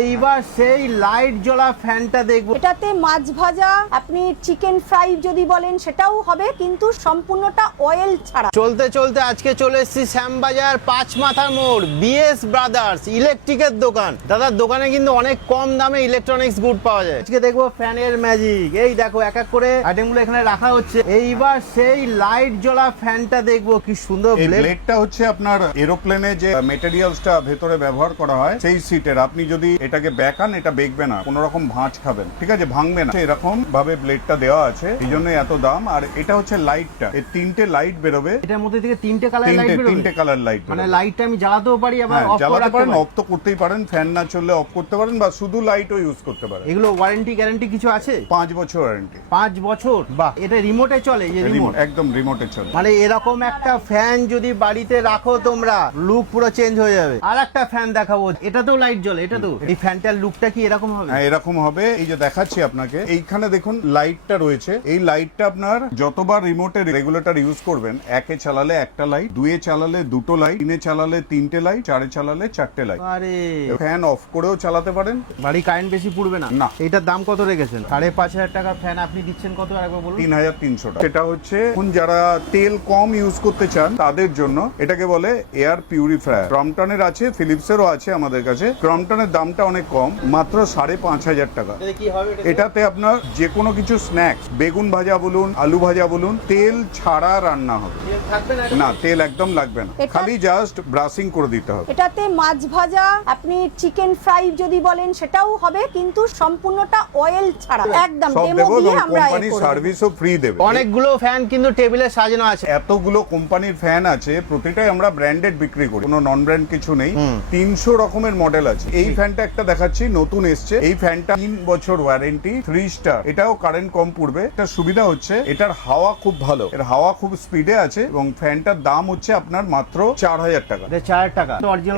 এইবার সেই লাইট জ্বলা ফ্যানটা দেখবো। এটাতে মাছ ভাজা, আপনি চিকেন ফ্রাই যদি বলেন সেটাও হবে, কিন্তু সম্পূর্ণটা অয়েল ছাড়া। চলতে চলতে আজকে চলে এসেছি শ্যামবাজার পাঁচ মাথার মোড় বিএস ব্রাদার্স ইলেকট্রিকের দোকান। দাদার দোকানে কিন্তু অনেক কম দামে ইলেকট্রনিক্স গুড পাওয়া যায়। আজকে দেখবো ফ্যানের ম্যাজিক। এই দেখো এক এক করে আইটেমগুলো এখানে রাখা হচ্ছে। এইবার সেই লাইট জ্বলা ফ্যানটা দেখবো, কি সুন্দর ব্লেডটা হচ্ছে আপনার এরোপ্লেনে যে মেটেরিয়ালসটা ভেতরে ব্যবহার করা হয় সেই সিটের। আপনি যদি এটাকে বেঁকান এটা বেঁকবে না, কোন রকম ভাঁজ খাবেন, ঠিক আছে, ভাঙবে না। এরকম ভাবে ব্লেডটা দেওয়া আছে, এই জন্য এত দাম। আর এটা হচ্ছে লাইটটা, এই তিনটে লাইট বেরোবে। এটার মধ্যে থেকে তিনটে কালার লাইট বেরোবে। তিনটে কালার লাইট, মানে লাইটটা আমি জ্বালাতেও পারি, আবার অফ জ্বালাতে করতে পারেন, পারি। অফ তো করতেই পারেন, ফ্যান না চললে অফ করতে পারেন, বা শুধু লাইটও ইউজ করতে পারেন। এগুলো ওয়ারেন্টি গ্যারান্টি কিছু আছে? 5 বছর ওয়ারেন্টি। 5 বছর? বাহ, এটা রিমোটে চলে? এই যে রিমোট, একদম রিমোটে চলে। মানে এরকম একটা ফ্যান যদি বাড়িতে রাখো তোমরা, লুক পুরো চেঞ্জ হয়ে যাবে। আর একটা ফ্যান দেখাবো, এটাতেও লাইট জ্বলে। এটা তো এই ফ্যানটার লুকটা কি এরকম হবে? হ্যাঁ, এরকম হবে। এই যে দেখাচ্ছি আপনাকে, এইখানে দেখুন লাইটটা রয়েছে। এই লাইটটা আপনার যতবার রিমোটে রেগুলেটর ইউজ করবেন, 1-এ চালালে একটা লাইট, 2-এ চালালে দুটো লাইট, 3-এ চালালে তিনটে লাইট, 4-এ চালালে 4টে লাইট। আরে ফ্যান অফ করেও চালাতে পারেন। বাড়ি কারেন্ট বেশি পুড়বে না? না। এটার দাম কত রেখেছেন? 5,500 টাকা ফ্যান আপনি দিচ্ছেন কত একবার বলুন? 3,300 টাকা। সেটা হচ্ছে এখন যারা তেল কম ইউজ করতে চান তাদের জন্য। এটাকে বলে এয়ার পিউরিফায়ার। ক্রম্পটনের আছে, ফিলিপসেরও আছে আমাদের কাছে। ক্রম্পটনের দামটা অনেক কম, মাত্র 5,500 টাকা। কি হবে এটাতে আপনার যে কোনো কিছু স্ন্যাক্স, বেগুন ভাজা বলুন, আলু ভাজা বলুন, তেল ছাড়া রান্না হবে। থাকবে না? না, তেল একদম লাগবে না, খালি জাস্ট ব্রাশিং করে দিতে হবে। এটাতে মাছ ভাজা, আপনি চিকেন ফ্রাই যদি বলেন সেটাও হবে, কিন্তু সম্পূর্ণটা অয়েল ছাড়া। একদম সব ডেমো দেবো, দিয়ে এবং আমরা কোম্পানি সার্ভিসও ফ্রি দেবে। অনেকগুলো ফ্যান কিন্তু টেবিলে সাজানো আছে। এতগুলো কোম্পানির ফ্যান আছে, প্রতিটাই আমরা ব্র্যান্ডেড বিক্রি করি, কোনো নন ব্র্যান্ড কিছু নেই। 300 রকমের মডেল আছে। এই ফ্যানটা একটা দেখাচ্ছি, নতুন এসছে। এই ফ্যানটা 3 বছর ওয়ারেন্টি, 3 স্টার। এটাও কারেন্ট কম পড়বে। এটা সুবিধা হচ্ছে এটার হাওয়া খুব ভালো, এর হাওয়া খুব স্পিডে আছে, এবং ফ্যানটার দাম হচ্ছে আপনার মাত্র 4,000 টাকা। 4 টাকা?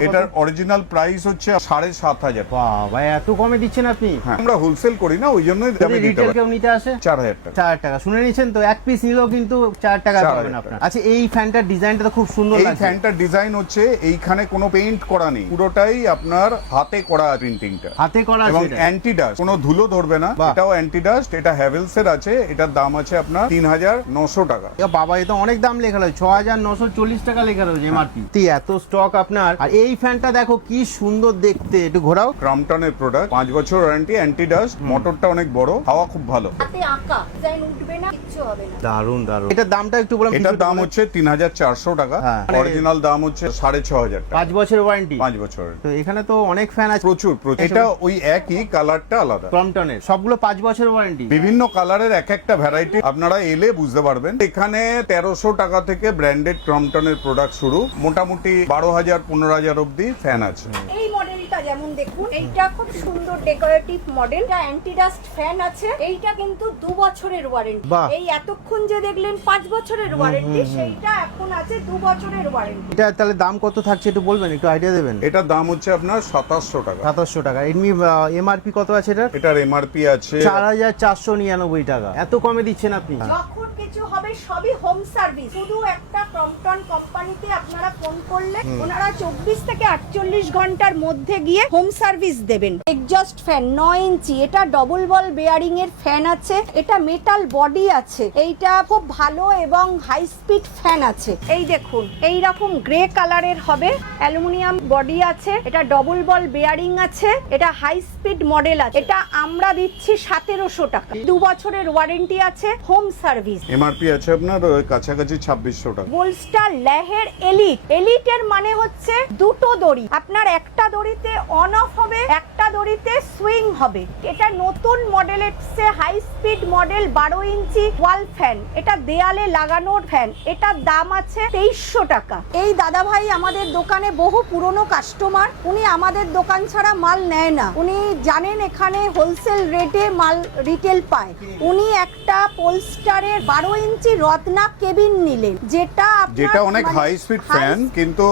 এটার অরিজিনাল প্রাইস হচ্ছে 7,500। বাবা, এত কমে দিচ্ছেন আপনি? হ্যাঁ, আমরা হোলসেল করি না, ওই জন্যই দামে দিতে রিটেল পারি। কেউ নিতে আসে 4,000 টাকা। 4 টাকা শুনে নিচ্ছেন তো? এক পিস নিলেও কিন্তু 4 টাকা পাবেন আপনার। আচ্ছা, এই ফ্যানটার ডিজাইনটা তো খুব সুন্দর এই লাগছে। ফ্যানটার ডিজাইন হচ্ছে এইখানে কোনো পেইন্ট করা নেই, পুরোটাই আপনার হাতে করা প্রিন্টিংটা, হাতে করা এবং আছে। অ্যান্টি ডাস্ট, কোনো ধুলো ধরবে না। বাহ। এটাও অ্যান্টি ডাস্ট। এটা হ্যাভেলস এর আছে। এটার দাম আছে আপনার 3,900 টাকা। বাবা, এ তো অনেক দাম লেখা রয়েছে, 6,940 টাকা লেখা রয়েছে এমআরপি। এত স্টক আপনার। আর এই ফ্যানটা দেখো কি সুন্দর দেখতে, একটু ঘোরাও। ক্রম্পটনের প্রোডাক্ট, 5 বছর ওয়ারেন্টি, অ্যান্টি ডাস্ট, মোটরটা অনেক বড়, হাওয়া খুব ভালো। হাতে আঁকা, ডিজাইন উঠবে না, কিচ্ছু হবে না। দারুন দারুন। এটার দামটা একটু বললাম। এটার দাম হচ্ছে 3,400 টাকা। হ্যাঁ। অরিজিনাল দাম হচ্ছে 6,500 টাকা। 5 বছর ওয়ারেন্টি। 5 বছর। তো এখানে তো অনেক ফ্যান আছে, প্রচুর। এটা ওই একই কালারটা আলাদা। ক্রম্পটনের সবগুলো 5 বছর ওয়ারেন্টি। বিভিন্ন কালারের এক একটা ভ্যারাইটি, আপনারা এলে বুঝতে পারবেন। এখানে 1,300 টাকা থেকে ব্র্যান্ডেড ক্রম্পটনের প্রোডাক্ট শুরু, মোটামুটি 12,000 15,000 অব্দি ফ্যান আছে। এই মডেলটা যেমন দেখুন, এইটা খুব সুন্দর ডেকোরেটিভ মডেল। এটা অ্যান্টি ডাস্ট ফ্যান আছে। এইটা কিন্তু 2 বছরের ওয়ারেন্টি। বাহ। এই এতক্ষণ যে দেখলেন 5 বছরের ওয়ারেন্টি, সেইটা এখন আছে 2 বছরের ওয়ারেন্টি। এটা তাহলে দাম কত থাকছে একটু বলবেন, একটু আইডিয়া দেবেন? এটার দাম হচ্ছে আপনার 2,700 টাকা। 700 টাকা। এমনি এমআরপি কত আছে এটার? এটার এমআরপি আছে 4,499 টাকা। এত কমে দিচ্ছেন আপনি? যখন কিছু হবে সবই হোম সার্ভিস। শুধু একটা ক্রম্পটন কোম্পানিতে আপনারা ফোন করলে ওনারা 24 থেকে 48 ঘন্টার মধ্যে গিয়ে হোম সার্ভিস দেবেন। এক্সজস্ট ফ্যান 9 ইঞ্চি, এটা ডবল বল বেয়ারিং এর ফ্যান আছে। এটা মেটাল বডি আছে। এইটা খুব ভালো এবং হাই স্পিড ফ্যান আছে। এই দেখুন, এই রকম গ্রে কালারের হবে, অ্যালুমিনিয়াম বডি আছে। এটা ডবল বল বেয়ারিং আছে। এটা হাই স্পিড মডেল আছে। এটা আমরা দিচ্ছি 1,700 টাকা। 2 বছরের ওয়ারেন্টি আছে, হোম সার্ভিস। এমআরপি আছে আপনার কাছাকাছি 2,600 টাকা। গোল্ডস্টার লেহের এলিট। এলিটের মানে হচ্ছে দুটো দড়ি, আপনার একটা দড়িতে অন অফ হবে, একটা দড়িতে সুইং হবে। এটা নতুন মডেল এসছে, হাই স্পিড মডেল, 12 ইঞ্চি ওয়াল ফ্যান। এটা দেয়ালে লাগানোর ফ্যান। এটার দাম আছে 2,300 টাকা। এই দাদা ভাই আমাদের দোকানে বহু পুরনো কাস্টমার। উনি আমাদের দোকান ছাড়া মাল নেয় না। উনি জানেন এখানে হোলসেল রেটে মাল রিটেল পায়। উনি একটা পোলস্টারের 12 ইঞ্চি রত্না কেবিন নিলেন, যেটা যেটা অনেক হাই স্পিড ফ্যান, কিন্তু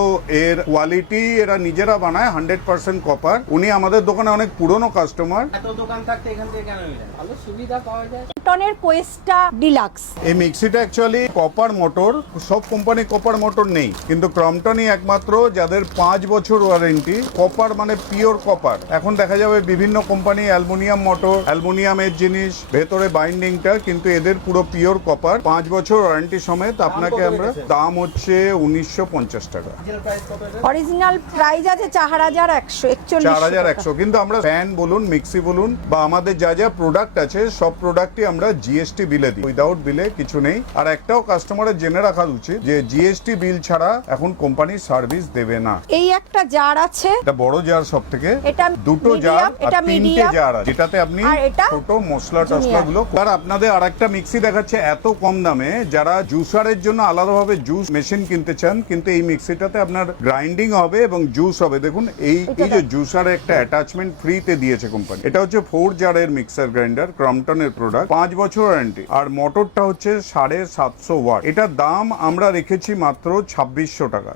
এর কোয়ালিটি এরা নিজেরা বানায় 100% কপার। উনি আমাদের দোকানে অনেক পুরনো কাস্টমার। এত দোকান থাকতে এখান থেকে কেন নিলেন? ভালো সুবিধা পাওয়া যায়। টনের কোয়েস্টা ডিলাক্স। এই মিক্সিটা অ্যাকচুয়ালি কপার মোটর, সব কোম্পানি কপার মোটর নেই, কিন্তু ক্রম্পটনই একমাত্র যাদের 5 বছর ওয়ারেন্টি। কপার মানে পিওর কপার। এখন দেখা যাবে বিভিন্ন কোম্পানি অ্যালুমিনিয়াম মোটর, অ্যালুমিনিয়ামের জিনিস, ভেতরে বাইন্ডিংটা, কিন্তু এদের পুরো পিওর কপার। 5 বছর ওয়ারেন্টি সমেত আপনাকে আমরা, দাম হচ্ছে 1950 টাকা। অরিজিনাল প্রাইস আছে 4141। 4100। কিন্তু আমরা ফ্যান বলুন, মিক্সি বলুন, বা আমাদের যা যা প্রোডাক্ট আছে সব প্রোডাক্টই আমরা জিএসটি বিলে দিই। উইদাউট বিলে কিছু নেই। আর একটাও কাস্টমারের জেনে রাখা উচিত যে জিএসটি বিল ছাড়া এখন কোম্পানি সার্ভিস দেবে না। এই একটা জার আছে, এটা বড় জার সব থেকে, এটা দুটো medium, জার আর এটা 3টে medium, জার আছে, যেটাতে আপনি আর এটা ছোট মশলা টসলা গুলো। আর আপনাদের আরেকটা মিক্সি দেখাচ্ছে এত কম দামে, যারা জুসারের জন্য আলাদাভাবে জুস মেশিন কিনতে চান, কিন্তু এই মিক্সিটাতে আপনার গ্রাইন্ডিং হবে এবং জুস হবে। দেখুন এই যে জুসারের একটা অ্যাটাচমেন্ট ফ্রিতে দিয়েছে কোম্পানি। এটা হচ্ছে 4 জারের মিক্সার গ্রাইন্ডার, ক্রম্পটনের প্রোডাক্ট, 5 বছর ওয়ারেন্টি। আর মোটরটা হচ্ছে 750 ওয়াট। এটার দাম আমরা রেখেছি মাত্র 2600 টাকা।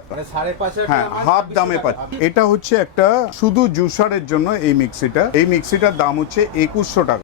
হ্যাঁ, হাফ দামে পাচ্ছি। এটা হচ্ছে একটা শুধু জুসারের জন্য এই মিক্সিটা। এই মিক্সিটার দাম হচ্ছে 2100 টাকা।